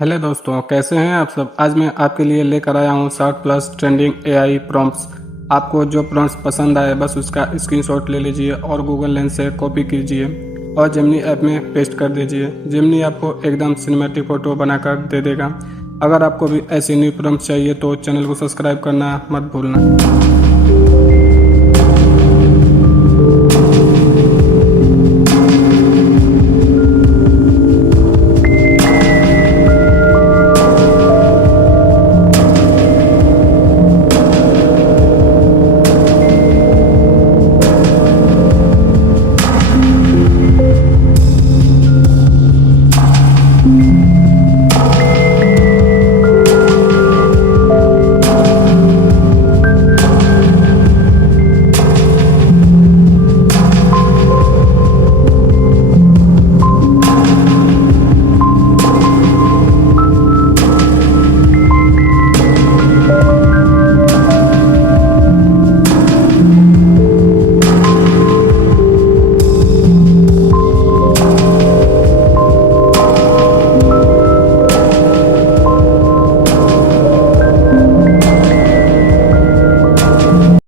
Hello दोस्तों, कैसे हैं आप सब। आज मैं आपके लिए लेकर आया हूं 60+ ट्रेंडिंग एआई प्रॉम्प्ट्स। आपको जो प्रॉम्प्ट्स पसंद आए बस उसका स्क्रीनशॉट ले लीजिए और गूगल लेंस से कॉपी कीजिए और जेमिनी ऐप में पेस्ट कर दीजिए। जेमिनी आपको एकदम सिनेमैटिक फ़ोटो बनाकर दे देगा। अगर आपको भी ऐसी न्यू प्रॉम्प्ट्स चाहिए तो चैनल को सब्सक्राइब करना मत भूलना।